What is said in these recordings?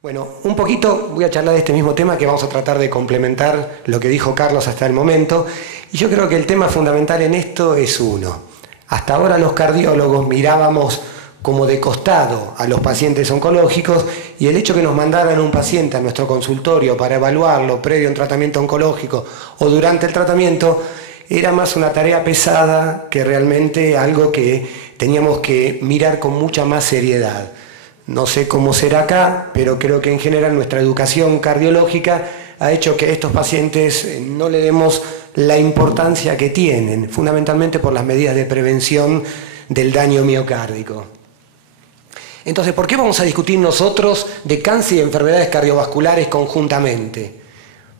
Bueno, un poquito voy a charlar de este mismo tema que vamos a tratar de complementar lo que dijo Carlos hasta el momento. Y yo creo que el tema fundamental en esto es uno. Hasta ahora los cardiólogos mirábamos como de costado a los pacientes oncológicos y el hecho que nos mandaran un paciente a nuestro consultorio para evaluarlo previo a un tratamiento oncológico o durante el tratamiento era más una tarea pesada que realmente algo que teníamos que mirar con mucha más seriedad. No sé cómo será acá, pero creo que en general nuestra educación cardiológica ha hecho que a estos pacientes no le demos la importancia que tienen, fundamentalmente por las medidas de prevención del daño miocárdico. Entonces, ¿por qué vamos a discutir nosotros de cáncer y enfermedades cardiovasculares conjuntamente?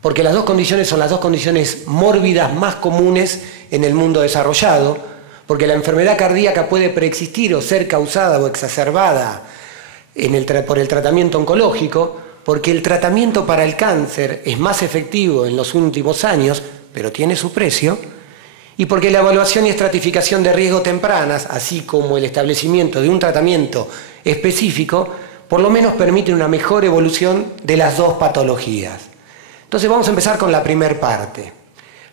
Porque las dos condiciones son las dos condiciones mórbidas más comunes en el mundo desarrollado, porque la enfermedad cardíaca puede preexistir o ser causada o exacerbada por el tratamiento oncológico, porque el tratamiento para el cáncer es más efectivo en los últimos años, pero tiene su precio, y porque la evaluación y estratificación de riesgo tempranas, así como el establecimiento de un tratamiento específico, por lo menos permiten una mejor evolución de las dos patologías. Entonces vamos a empezar con la primera parte.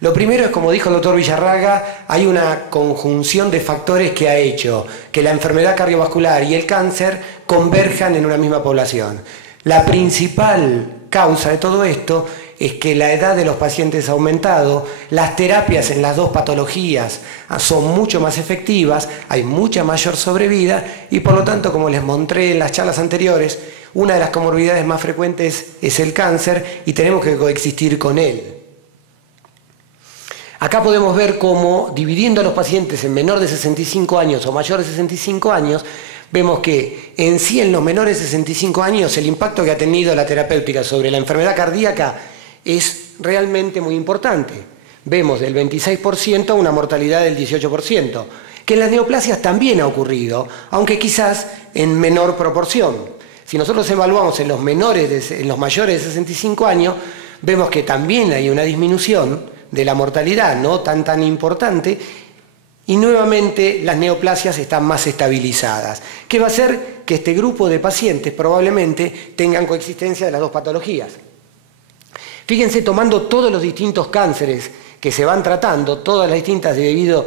Lo primero es, como dijo el doctor Villarraga, hay una conjunción de factores que ha hecho que la enfermedad cardiovascular y el cáncer converjan en una misma población. La principal causa de todo esto es que la edad de los pacientes ha aumentado, las terapias en las dos patologías son mucho más efectivas, hay mucha mayor sobrevida y por lo tanto, como les mostré en las charlas anteriores, una de las comorbilidades más frecuentes es el cáncer y tenemos que coexistir con él. Acá podemos ver cómo, dividiendo a los pacientes en menor de 65 años o mayor de 65 años, vemos que en sí en los menores de 65 años el impacto que ha tenido la terapéutica sobre la enfermedad cardíaca es realmente muy importante. Vemos del 26% a una mortalidad del 18%, que en las neoplasias también ha ocurrido, aunque quizás en menor proporción. Si nosotros evaluamos en los mayores de 65 años, vemos que también hay una disminución de la mortalidad, no tan importante, y nuevamente las neoplasias están más estabilizadas, que va a hacer que este grupo de pacientes probablemente tengan coexistencia de las dos patologías. Fíjense, tomando todos los distintos cánceres que se van tratando, todas las distintas dividido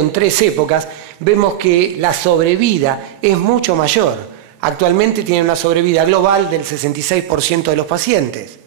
en 3 épocas, vemos que la sobrevida es mucho mayor. Actualmente tienen una sobrevida global del 66% de los pacientes.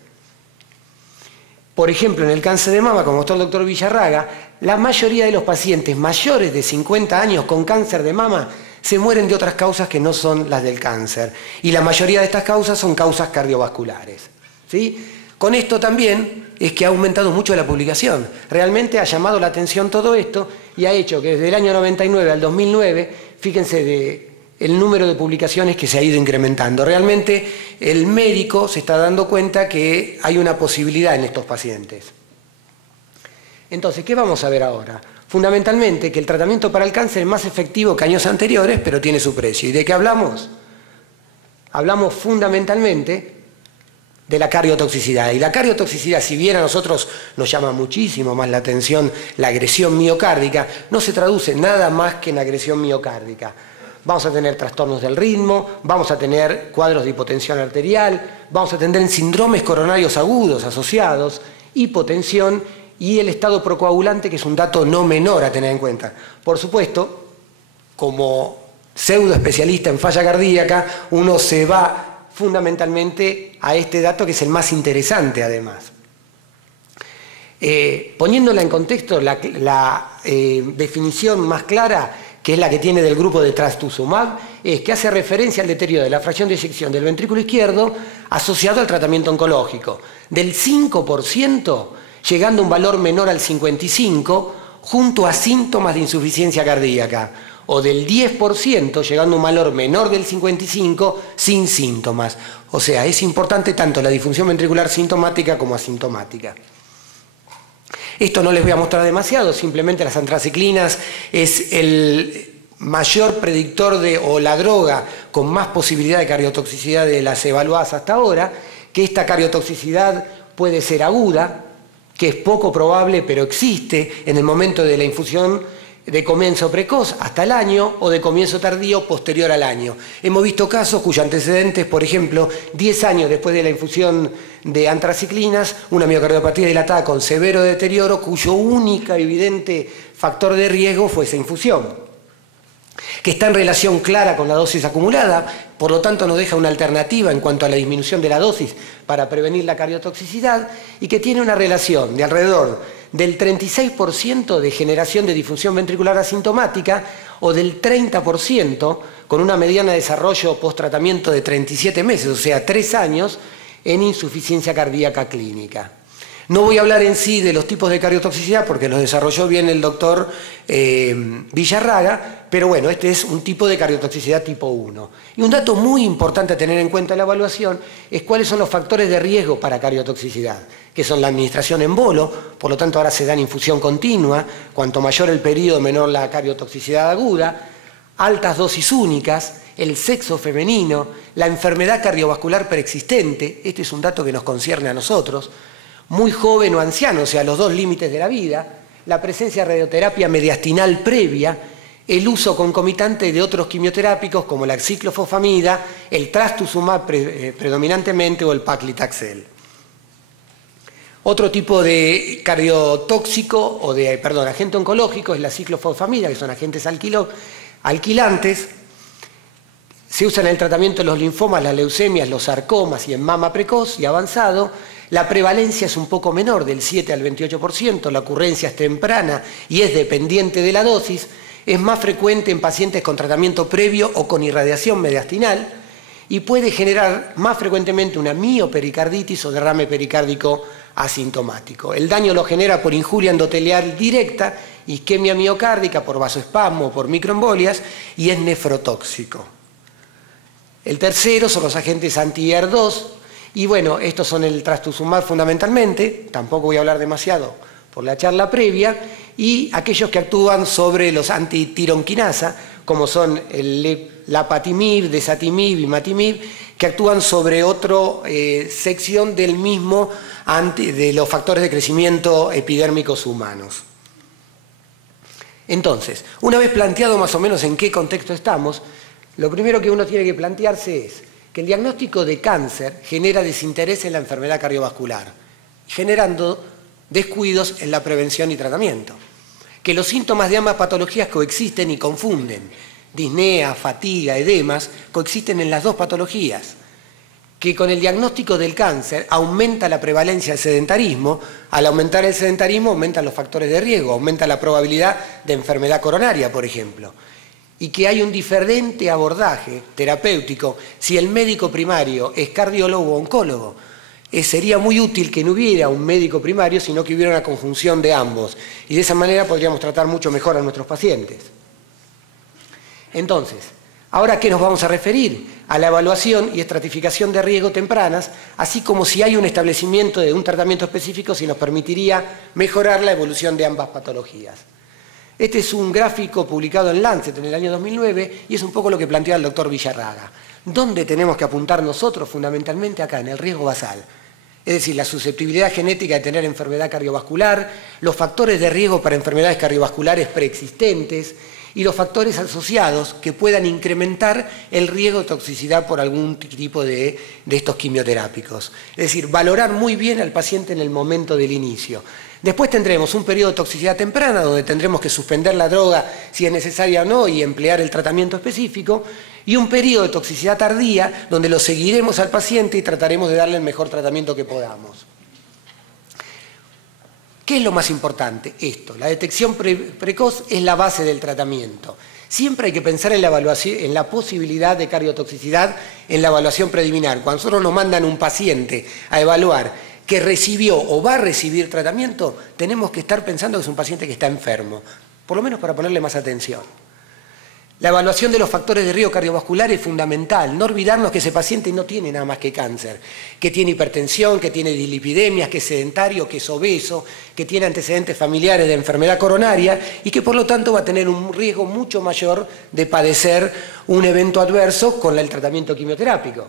Por ejemplo, en el cáncer de mama, como mostró el doctor Villarraga, la mayoría de los pacientes mayores de 50 años con cáncer de mama se mueren de otras causas que no son las del cáncer. Y la mayoría de estas causas son causas cardiovasculares, ¿sí? Con esto también es que ha aumentado mucho la publicación. Realmente ha llamado la atención todo esto y ha hecho que desde el año 99 al 2009, fíjense el número de publicaciones que se ha ido incrementando. Realmente el médico se está dando cuenta que hay una posibilidad en estos pacientes. Entonces, ¿qué vamos a ver ahora? Fundamentalmente que el tratamiento para el cáncer es más efectivo que años anteriores, pero tiene su precio. ¿Y de qué hablamos? Hablamos fundamentalmente de la cardiotoxicidad. Y la cardiotoxicidad, si bien a nosotros nos llama muchísimo más la atención la agresión miocárdica, no se traduce nada más que en agresión miocárdica. Vamos a tener trastornos del ritmo, vamos a tener cuadros de hipotensión arterial, vamos a tener síndromes coronarios agudos asociados, hipotensión y el estado procoagulante, que es un dato no menor a tener en cuenta. Por supuesto, como pseudo especialista en falla cardíaca, uno se va fundamentalmente a este dato que es el más interesante además. Poniéndola en contexto, la definición más clara, que es la que tiene del grupo de trastuzumab, es que hace referencia al deterioro de la fracción de eyección del ventrículo izquierdo asociado al tratamiento oncológico, del 5% llegando a un valor menor al 55% junto a síntomas de insuficiencia cardíaca, o del 10% llegando a un valor menor del 55% sin síntomas. O sea, es importante tanto la disfunción ventricular sintomática como asintomática. Esto no les voy a mostrar demasiado, simplemente las antraciclinas es el mayor predictor o la droga con más posibilidad de cardiotoxicidad de las evaluadas hasta ahora, que esta cardiotoxicidad puede ser aguda, que es poco probable, pero existe en el momento de la infusión de comienzo precoz hasta el año o de comienzo tardío posterior al año. Hemos visto casos cuyos antecedentes, por ejemplo, 10 años después de la infusión de antraciclinas, una miocardiopatía dilatada con severo deterioro cuyo único evidente factor de riesgo fue esa infusión, que está en relación clara con la dosis acumulada, por lo tanto nos deja una alternativa en cuanto a la disminución de la dosis para prevenir la cardiotoxicidad y que tiene una relación de alrededor del 36% de generación de disfunción ventricular asintomática o del 30% con una mediana de desarrollo post-tratamiento de 37 meses, o sea, 3 años en insuficiencia cardíaca clínica. No voy a hablar en sí de los tipos de cardiotoxicidad porque los desarrolló bien el doctor Villarraga, pero bueno, este es un tipo de cardiotoxicidad tipo 1. Y un dato muy importante a tener en cuenta en la evaluación es cuáles son los factores de riesgo para cardiotoxicidad, que son la administración en bolo, por lo tanto ahora se da en infusión continua, cuanto mayor el periodo menor la cardiotoxicidad aguda, altas dosis únicas, el sexo femenino, la enfermedad cardiovascular preexistente, este es un dato que nos concierne a nosotros, muy joven o anciano, o sea, los dos límites de la vida, la presencia de radioterapia mediastinal previa, el uso concomitante de otros quimioterápicos como la ciclofosfamida, el trastuzumab predominantemente o el paclitaxel. Otro tipo de cardiotóxico o de, agente oncológico es la ciclofosfamida, que son agentes alquilantes. Se usa en el tratamiento de los linfomas, las leucemias, los sarcomas y en mama precoz y avanzado. La prevalencia es un poco menor, del 7 al 28%, la ocurrencia es temprana y es dependiente de la dosis, es más frecuente en pacientes con tratamiento previo o con irradiación mediastinal y puede generar más frecuentemente una miopericarditis o derrame pericárdico asintomático. El daño lo genera por injuria endotelial directa, isquemia miocárdica, por vasoespasmo, por microembolias y es nefrotóxico. El tercero son los agentes anti-ER2, y bueno, estos son el trastuzumab fundamentalmente, tampoco voy a hablar demasiado por la charla previa, y aquellos que actúan sobre los antitironquinasa, como son el lapatimib, desatimib, imatimib, que actúan sobre otra sección del mismo de los factores de crecimiento epidérmicos humanos. Entonces, una vez planteado más o menos en qué contexto estamos, lo primero que uno tiene que plantearse es que el diagnóstico de cáncer genera desinterés en la enfermedad cardiovascular, generando descuidos en la prevención y tratamiento. Que los síntomas de ambas patologías coexisten y confunden. Disnea, fatiga, edemas, coexisten en las dos patologías. Que con el diagnóstico del cáncer aumenta la prevalencia del sedentarismo, al aumentar el sedentarismo aumentan los factores de riesgo, aumenta la probabilidad de enfermedad coronaria, por ejemplo. Y que hay un diferente abordaje terapéutico si el médico primario es cardiólogo o oncólogo. Sería muy útil que no hubiera un médico primario, sino que hubiera una conjunción de ambos. Y de esa manera podríamos tratar mucho mejor a nuestros pacientes. Entonces, ¿ahora a qué nos vamos a referir? A la evaluación y estratificación de riesgo tempranas, así como si hay un establecimiento de un tratamiento específico, si nos permitiría mejorar la evolución de ambas patologías. Este es un gráfico publicado en Lancet en el año 2009 y es un poco lo que plantea el doctor Villarraga. ¿Dónde tenemos que apuntar nosotros? Fundamentalmente acá, en el riesgo basal. Es decir, la susceptibilidad genética de tener enfermedad cardiovascular, los factores de riesgo para enfermedades cardiovasculares preexistentes y los factores asociados que puedan incrementar el riesgo de toxicidad por algún tipo de estos quimioterápicos. Es decir, valorar muy bien al paciente en el momento del inicio. Después tendremos un periodo de toxicidad temprana donde tendremos que suspender la droga si es necesaria o no y emplear el tratamiento específico y un periodo de toxicidad tardía donde lo seguiremos al paciente y trataremos de darle el mejor tratamiento que podamos. ¿Qué es lo más importante? Esto, la detección precoz es la base del tratamiento. Siempre hay que pensar en la evaluación, en la posibilidad de cardiotoxicidad en la evaluación preliminar. Cuando nosotros nos mandan un paciente a evaluar que recibió o va a recibir tratamiento, tenemos que estar pensando que es un paciente que está enfermo, por lo menos para ponerle más atención. La evaluación de los factores de riesgo cardiovascular es fundamental. No olvidarnos que ese paciente no tiene nada más que cáncer, que tiene hipertensión, que tiene dislipidemias, que es sedentario, que es obeso, que tiene antecedentes familiares de enfermedad coronaria y que por lo tanto va a tener un riesgo mucho mayor de padecer un evento adverso con el tratamiento quimioterápico.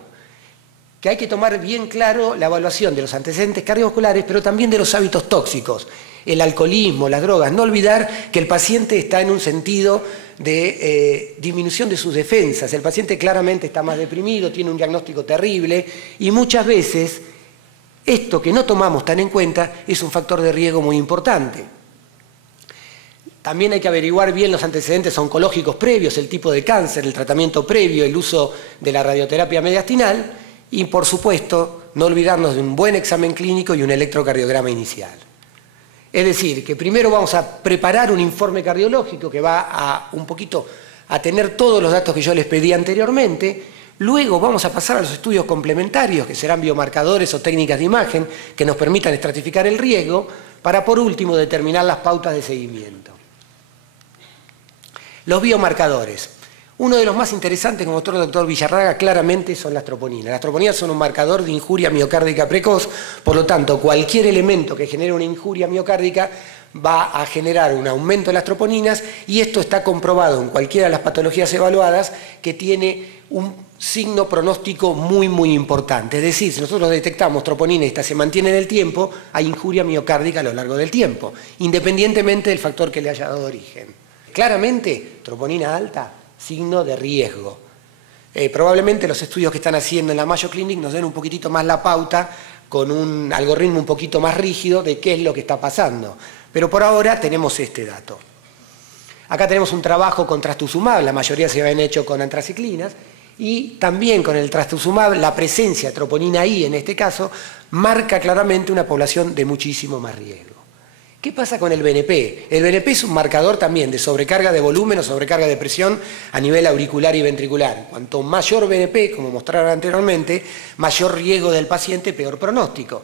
que hay que tomar bien claro la evaluación de los antecedentes cardiovasculares, pero también de los hábitos tóxicos, el alcoholismo, las drogas. No olvidar que el paciente está en un sentido de disminución de sus defensas. El paciente claramente está más deprimido, tiene un diagnóstico terrible y muchas veces esto que no tomamos tan en cuenta es un factor de riesgo muy importante. También hay que averiguar bien los antecedentes oncológicos previos, el tipo de cáncer, el tratamiento previo, el uso de la radioterapia mediastinal y, por supuesto, no olvidarnos de un buen examen clínico y un electrocardiograma inicial. Es decir, que primero vamos a preparar un informe cardiológico que va a un poquito a tener todos los datos que yo les pedí anteriormente. Luego vamos a pasar a los estudios complementarios, que serán biomarcadores o técnicas de imagen que nos permitan estratificar el riesgo, para por último determinar las pautas de seguimiento. Los biomarcadores. Uno de los más interesantes, como mostró el doctor Villarraga, claramente son las troponinas. Las troponinas son un marcador de injuria miocárdica precoz, por lo tanto, cualquier elemento que genere una injuria miocárdica va a generar un aumento de las troponinas y esto está comprobado en cualquiera de las patologías evaluadas que tiene un signo pronóstico muy importante. Es decir, si nosotros detectamos troponina y esta se mantiene en el tiempo, hay injuria miocárdica a lo largo del tiempo, independientemente del factor que le haya dado origen. Claramente, troponina alta, signo de riesgo. Probablemente los estudios que están haciendo en la Mayo Clinic nos den un poquitito más la pauta con un algoritmo un poquito más rígido de qué es lo que está pasando. Pero por ahora tenemos este dato. Acá tenemos un trabajo con trastuzumab, la mayoría se habían hecho con antraciclinas, y también con el trastuzumab la presencia de troponina I, en este caso, marca claramente una población de muchísimo más riesgo. ¿Qué pasa con el BNP? El BNP es un marcador también de sobrecarga de volumen o sobrecarga de presión a nivel auricular y ventricular. Cuanto mayor BNP, como mostraron anteriormente, mayor riesgo del paciente, peor pronóstico.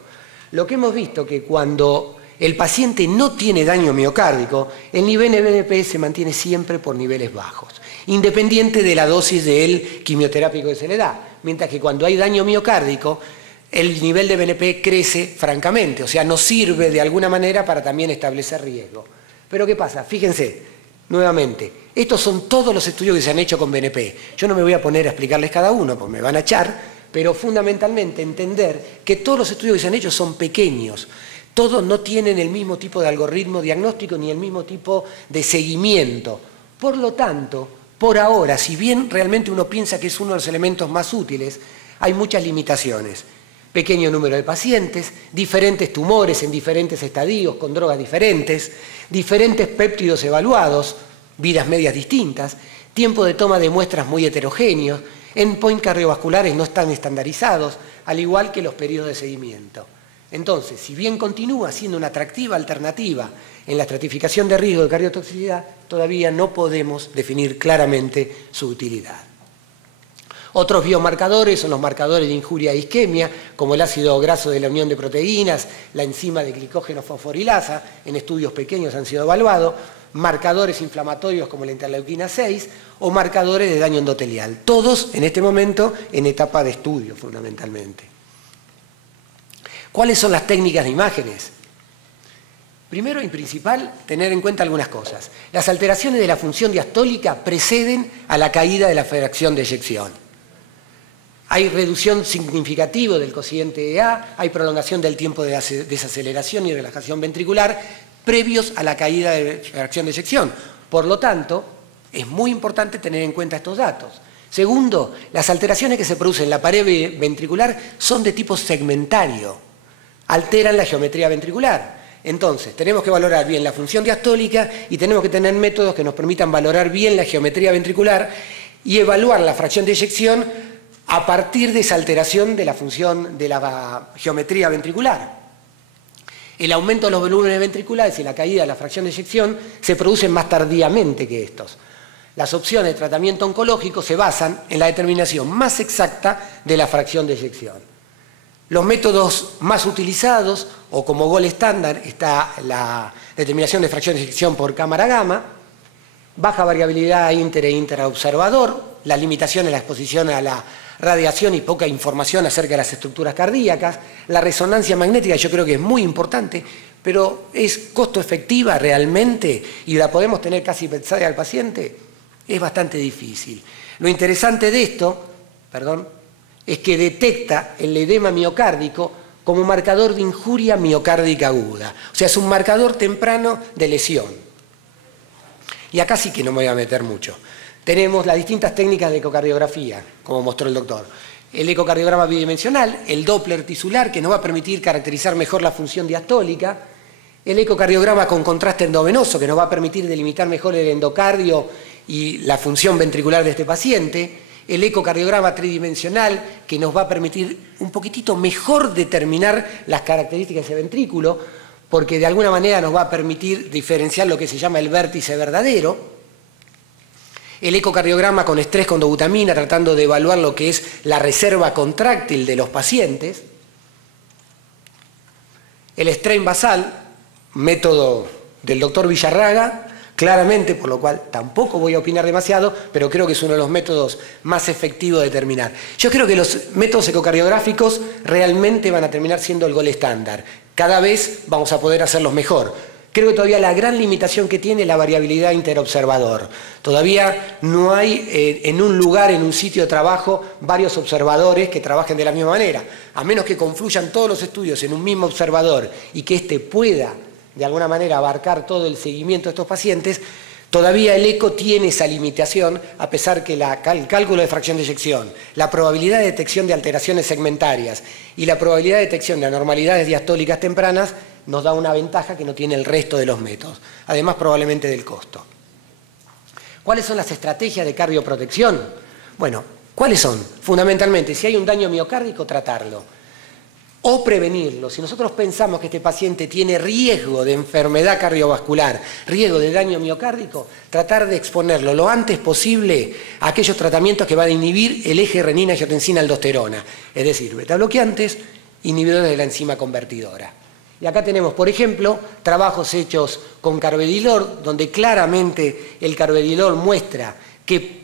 Lo que hemos visto que cuando el paciente no tiene daño miocárdico, el nivel de BNP se mantiene siempre por niveles bajos, independiente de la dosis del quimioterápico que se le da. Mientras que cuando hay daño miocárdico, el nivel de BNP crece francamente, o sea, nos sirve de alguna manera para también establecer riesgo. Pero ¿qué pasa? Fíjense, nuevamente, estos son todos los estudios que se han hecho con BNP. Yo no me voy a poner a explicarles cada uno, porque me van a echar, pero fundamentalmente entender que todos los estudios que se han hecho son pequeños. Todos no tienen el mismo tipo de algoritmo diagnóstico ni el mismo tipo de seguimiento. Por lo tanto, por ahora, si bien realmente uno piensa que es uno de los elementos más útiles, hay muchas limitaciones. Pequeño número de pacientes, diferentes tumores en diferentes estadios, con drogas diferentes, diferentes péptidos evaluados, vidas medias distintas, tiempo de toma de muestras muy heterogéneos, endpoints cardiovasculares no están estandarizados, al igual que los periodos de seguimiento. Entonces, si bien continúa siendo una atractiva alternativa en la estratificación de riesgo de cardiotoxicidad, todavía no podemos definir claramente su utilidad. Otros biomarcadores son los marcadores de injuria e isquemia, como el ácido graso de la unión de proteínas, la enzima de glicógeno fosforilasa, en estudios pequeños han sido evaluados, marcadores inflamatorios como la interleuquina 6 o marcadores de daño endotelial. Todos en este momento en etapa de estudio fundamentalmente. ¿Cuáles son las técnicas de imágenes? Primero y principal, tener en cuenta algunas cosas. Las alteraciones de la función diastólica preceden a la caída de la fracción de eyección. Hay reducción significativa del cociente EA, hay prolongación del tiempo de desaceleración y relajación ventricular previos a la caída de fracción de eyección. Por lo tanto, es muy importante tener en cuenta estos datos. Segundo, las alteraciones que se producen en la pared ventricular son de tipo segmentario, alteran la geometría ventricular. Entonces, tenemos que valorar bien la función diastólica y tenemos que tener métodos que nos permitan valorar bien la geometría ventricular y evaluar la fracción de eyección a partir de esa alteración de la función de la geometría ventricular. El aumento de los volúmenes ventriculares y la caída de la fracción de eyección se producen más tardíamente que estos. Las opciones de tratamiento oncológico se basan en la determinación más exacta de la fracción de eyección. Los métodos más utilizados, o como gol estándar, está la determinación de fracción de eyección por cámara gamma, baja variabilidad inter e intraobservador, la limitación en la exposición a la radiación y poca información acerca de las estructuras cardíacas, la resonancia magnética yo creo que es muy importante, pero es costo efectiva realmente y la podemos tener casi bedside al paciente, es bastante difícil. Lo interesante de esto, es que detecta el edema miocárdico como marcador de injuria miocárdica aguda. O sea, es un marcador temprano de lesión. Y acá sí que no me voy a meter mucho. Tenemos las distintas técnicas de ecocardiografía, como mostró el doctor. El ecocardiograma bidimensional, el Doppler tisular, que nos va a permitir caracterizar mejor la función diastólica, el ecocardiograma con contraste endovenoso, que nos va a permitir delimitar mejor el endocardio y la función ventricular de este paciente, el ecocardiograma tridimensional, que nos va a permitir un poquitito mejor determinar las características de ese ventrículo, porque de alguna manera nos va a permitir diferenciar lo que se llama el vértice verdadero. El ecocardiograma con estrés con dobutamina, tratando de evaluar lo que es la reserva contráctil de los pacientes. El strain basal, método del doctor Villarraga, claramente, por lo cual tampoco voy a opinar demasiado, pero creo que es uno de los métodos más efectivos de determinar. Yo creo que los métodos ecocardiográficos realmente van a terminar siendo el gol estándar. Cada vez vamos a poder hacerlos mejor. Creo que todavía la gran limitación que tiene es la variabilidad interobservador. Todavía no hay en un lugar, en un sitio de trabajo, varios observadores que trabajen de la misma manera. A menos que confluyan todos los estudios en un mismo observador y que éste pueda, de alguna manera, abarcar todo el seguimiento de estos pacientes, todavía el eco tiene esa limitación, a pesar que el cálculo de fracción de eyección, la probabilidad de detección de alteraciones segmentarias y la probabilidad de detección de anormalidades diastólicas tempranas nos da una ventaja que no tiene el resto de los métodos, además probablemente del costo. ¿Cuáles son las estrategias de cardioprotección? Bueno, ¿cuáles son? Fundamentalmente, si hay un daño miocárdico, tratarlo o prevenirlo. Si nosotros pensamos que este paciente tiene riesgo de enfermedad cardiovascular, riesgo de daño miocárdico, tratar de exponerlo lo antes posible a aquellos tratamientos que van a inhibir el eje renina-angiotensina-aldosterona, es decir, betabloqueantes, inhibidores de la enzima convertidora. Y acá tenemos, por ejemplo, trabajos hechos con carvedilol, donde claramente el carvedilol muestra que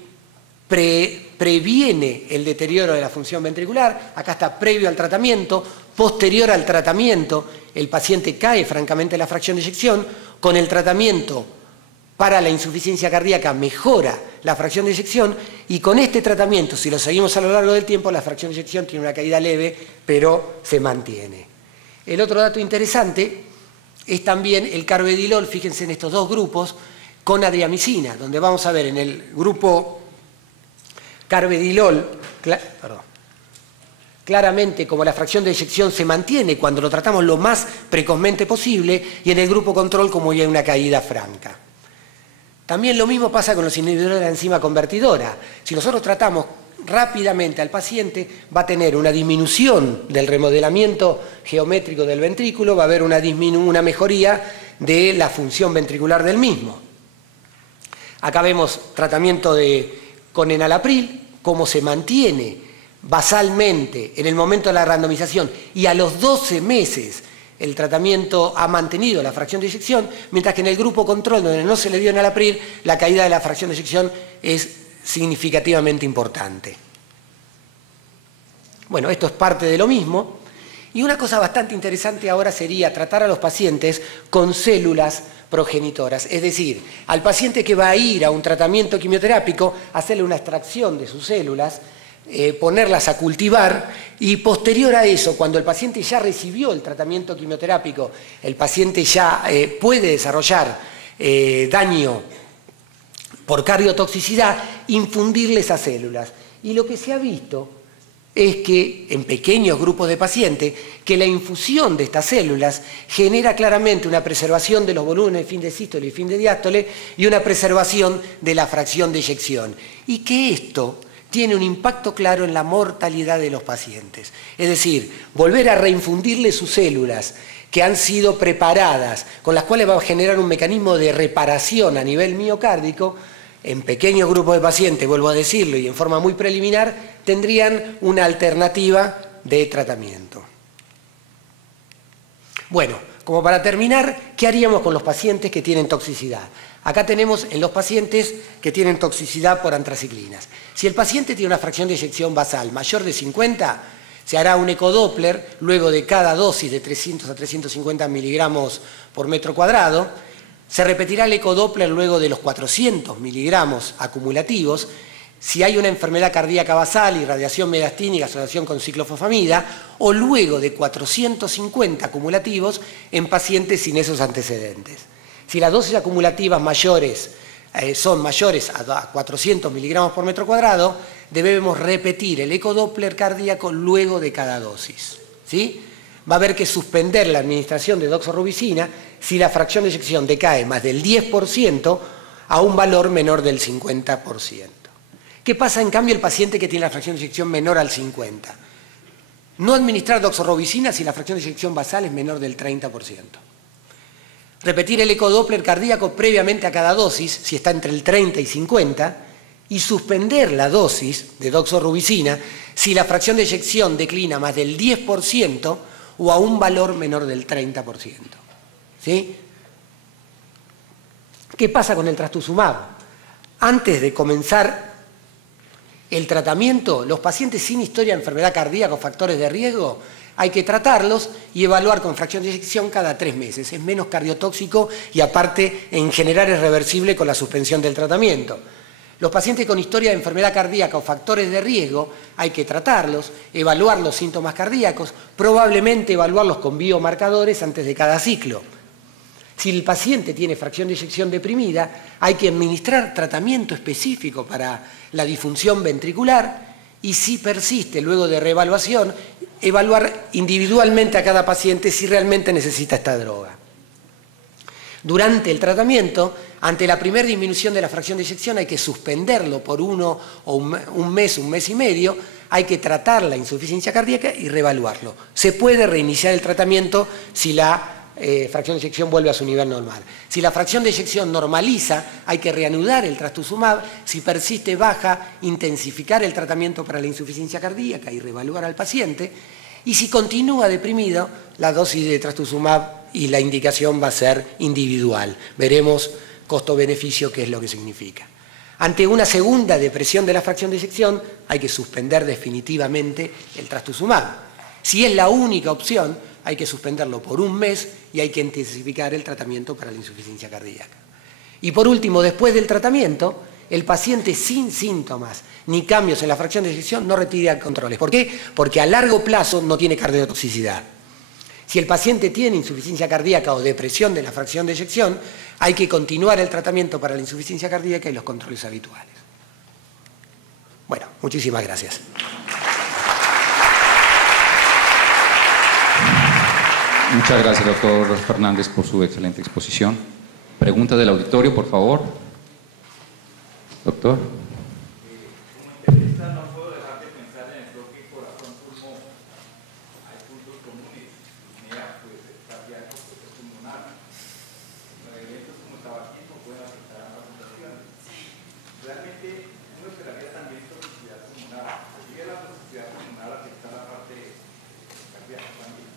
previene el deterioro de la función ventricular. Acá está previo al tratamiento, posterior al tratamiento, el paciente cae francamente la fracción de eyección. Con el tratamiento para la insuficiencia cardíaca mejora la fracción de eyección, y con este tratamiento, si lo seguimos a lo largo del tiempo, la fracción de eyección tiene una caída leve, pero se mantiene. El otro dato interesante es también el carvedilol, fíjense en estos dos grupos, con adriamicina, donde vamos a ver en el grupo carvedilol, claramente como la fracción de eyección se mantiene cuando lo tratamos lo más precozmente posible, y en el grupo control como ya hay una caída franca. También lo mismo pasa con los inhibidores de la enzima convertidora. Si nosotros tratamos rápidamente al paciente, va a tener una disminución del remodelamiento geométrico del ventrículo, va a haber una mejoría de la función ventricular del mismo. Acá vemos tratamiento con enalapril, cómo se mantiene basalmente en el momento de la randomización, y a los 12 meses el tratamiento ha mantenido la fracción de eyección, mientras que en el grupo control, donde no se le dio enalapril, la caída de la fracción de eyección es significativamente importante. Bueno, esto es parte de lo mismo. Y una cosa bastante interesante ahora sería tratar a los pacientes con células progenitoras. Es decir, al paciente que va a ir a un tratamiento quimioterápico, hacerle una extracción de sus células, ponerlas a cultivar, y posterior a eso, cuando el paciente ya recibió el tratamiento quimioterápico, el paciente ya puede desarrollar daño por cardiotoxicidad, infundirle esas células. Y lo que se ha visto es que en pequeños grupos de pacientes, que la infusión de estas células genera claramente una preservación de los volúmenes de fin de sístole y fin de diástole, y una preservación de la fracción de eyección. Y que esto tiene un impacto claro en la mortalidad de los pacientes. Es decir, volver a reinfundirle sus células que han sido preparadas, con las cuales va a generar un mecanismo de reparación a nivel miocárdico, en pequeños grupos de pacientes, vuelvo a decirlo, y en forma muy preliminar, tendrían una alternativa de tratamiento. Bueno, como para terminar, ¿qué haríamos con los pacientes que tienen toxicidad? Acá tenemos en los pacientes que tienen toxicidad por antraciclinas. Si el paciente tiene una fracción de eyección basal mayor de 50, se hará un ecodoppler luego de cada dosis de 300 a 350 miligramos por metro cuadrado. Se repetirá el ecodoppler luego de los 400 miligramos acumulativos. si hay una enfermedad cardíaca basal, irradiación mediastínica, asociación con ciclofosfamida, o luego de 450 acumulativos en pacientes sin esos antecedentes. Si las dosis acumulativas son mayores a 400 miligramos por metro cuadrado, debemos repetir el ecodoppler cardíaco luego de cada dosis, ¿sí? Va a haber que suspender la administración de doxorubicina si la fracción de eyección decae más del 10% a un valor menor del 50%. ¿Qué pasa en cambio el paciente que tiene la fracción de eyección menor al 50%? No administrar doxorubicina si la fracción de eyección basal es menor del 30%. Repetir el ecodoppler cardíaco previamente a cada dosis, si está entre el 30 y 50, y suspender la dosis de doxorubicina si la fracción de eyección declina más del 10% o a un valor menor del 30%. ¿Sí? ¿Qué pasa con el trastuzumab? Antes de comenzar el tratamiento, los pacientes sin historia de enfermedad cardíaca o factores de riesgo, hay que tratarlos y evaluar con fracción de eyección cada 3 meses. Es menos cardiotóxico y aparte en general es reversible con la suspensión del tratamiento. Los pacientes con historia de enfermedad cardíaca o factores de riesgo hay que tratarlos, evaluar los síntomas cardíacos, probablemente evaluarlos con biomarcadores antes de cada ciclo. Si el paciente tiene fracción de eyección deprimida, hay que administrar tratamiento específico para la disfunción ventricular y si persiste luego de reevaluación, evaluar individualmente a cada paciente si realmente necesita esta droga. Durante el tratamiento, ante la primera disminución de la fracción de eyección hay que suspenderlo por un mes y medio, hay que tratar la insuficiencia cardíaca y reevaluarlo. Se puede reiniciar el tratamiento si la fracción de eyección vuelve a su nivel normal. Si la fracción de eyección normaliza, hay que reanudar el trastuzumab. Si persiste baja, intensificar el tratamiento para la insuficiencia cardíaca y reevaluar al paciente. Y si continúa deprimido, la dosis de trastuzumab y la indicación va a ser individual. Veremos costo-beneficio qué es lo que significa. Ante una segunda depresión de la fracción de eyección, hay que suspender definitivamente el trastuzumab. Si es la única opción, hay que suspenderlo por un mes y hay que intensificar el tratamiento para la insuficiencia cardíaca. Y por último, después del tratamiento, el paciente sin síntomas ni cambios en la fracción de eyección no retira controles. ¿Por qué? Porque a largo plazo no tiene cardiotoxicidad. Si el paciente tiene insuficiencia cardíaca o depresión de la fracción de eyección, hay que continuar el tratamiento para la insuficiencia cardíaca y los controles habituales. Bueno, muchísimas gracias. Muchas gracias, doctor Fernández, por su excelente exposición. Preguntas del auditorio, por favor. Doctor. Como internista no puedo dejar de pensar en el bloque corazón-pulmón. Hay puntos comunes, disnea, cardíaco, pulmonar. Los eventos como el tabaquismo pueden afectar a las fundaciones. Realmente uno esperaría también toxicidad pulmonar. ¿Sigue la toxicidad pulmonar afectar la parte cardíaca también?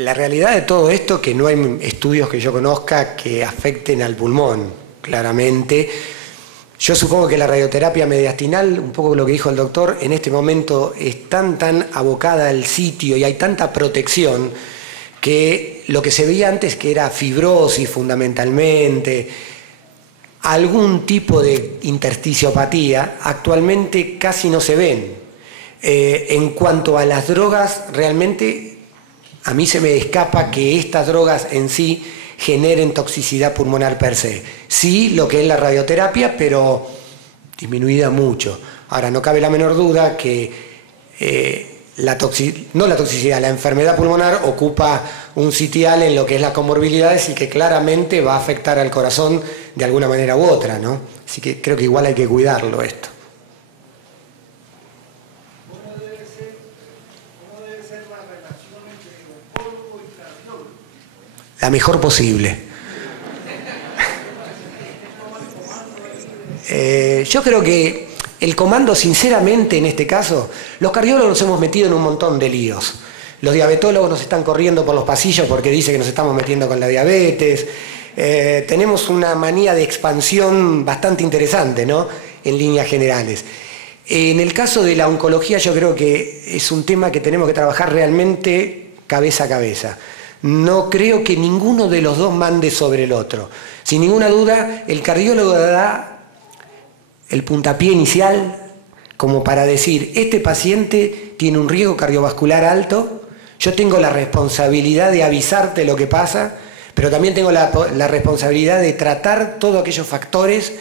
La realidad de todo esto es que no hay estudios que yo conozca que afecten al pulmón, claramente. Yo supongo que la radioterapia mediastinal, un poco lo que dijo el doctor, en este momento es tan abocada al sitio y hay tanta protección que lo que se veía antes, que era fibrosis fundamentalmente, algún tipo de intersticiopatía, actualmente casi no se ven. En cuanto a las drogas, realmente a mí se me escapa que estas drogas en sí generen toxicidad pulmonar per se. Sí, lo que es la radioterapia, pero disminuida mucho. Ahora, no cabe la menor duda que la enfermedad pulmonar ocupa un sitial en lo que es las comorbilidades y que claramente va a afectar al corazón de alguna manera u otra, ¿no? Así que creo que igual hay que cuidarlo esto. La mejor posible. Yo creo que el comando, sinceramente, en este caso, los cardiólogos nos hemos metido en un montón de líos. Los diabetólogos nos están corriendo por los pasillos porque dicen que nos estamos metiendo con la diabetes. Tenemos una manía de expansión bastante interesante, ¿no? En líneas generales. En el caso de la oncología, yo creo que es un tema que tenemos que trabajar realmente cabeza a cabeza. No creo que ninguno de los dos mande sobre el otro. Sin ninguna duda, el cardiólogo da el puntapié inicial como para decir, este paciente tiene un riesgo cardiovascular alto, yo tengo la responsabilidad de avisarte lo que pasa, pero también tengo la responsabilidad de tratar todos aquellos factores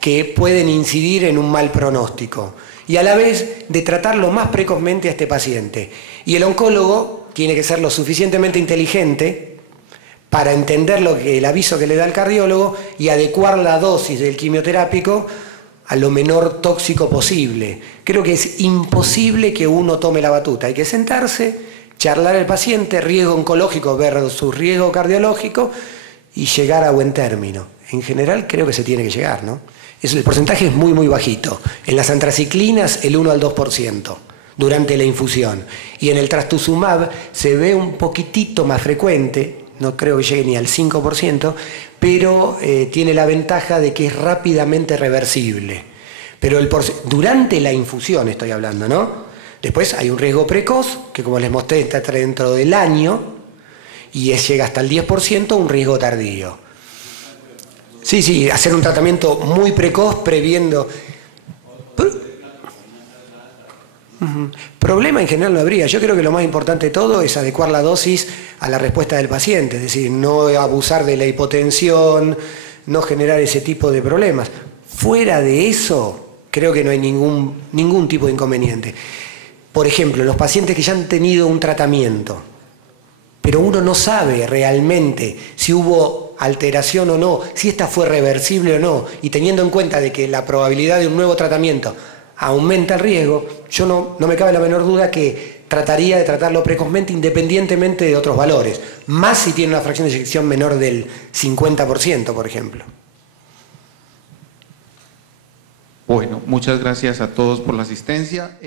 que pueden incidir en un mal pronóstico y a la vez de tratarlo más precozmente a este paciente. Y el oncólogo tiene que ser lo suficientemente inteligente para entender el aviso que le da el cardiólogo y adecuar la dosis del quimioterápico a lo menor tóxico posible. Creo que es imposible que uno tome la batuta. Hay que sentarse, charlar al paciente, riesgo oncológico versus riesgo cardiológico y llegar a buen término. En general creo que se tiene que llegar, ¿no? El porcentaje es muy, muy bajito. En las antraciclinas el 1 al 2% durante la infusión. Y en el trastuzumab se ve un poquitito más frecuente, no creo que llegue ni al 5%, pero tiene la ventaja de que es rápidamente reversible. Pero durante la infusión estoy hablando, ¿no? Después hay un riesgo precoz, que como les mostré está dentro del año, y llega hasta el 10%, un riesgo tardío. Sí, hacer un tratamiento muy precoz previendo... Problema en general no habría. Yo creo que lo más importante de todo es adecuar la dosis a la respuesta del paciente, es decir, no abusar de la hipotensión, no generar ese tipo de problemas. Fuera de eso, creo que no hay ningún tipo de inconveniente. Por ejemplo, los pacientes que ya han tenido un tratamiento, pero uno no sabe realmente si hubo alteración o no, si esta fue reversible o no, y teniendo en cuenta de que la probabilidad de un nuevo tratamiento aumenta el riesgo, yo no me cabe la menor duda que trataría de tratarlo precozmente independientemente de otros valores, más si tiene una fracción de eyección menor del 50%, por ejemplo. Bueno, muchas gracias a todos por la asistencia.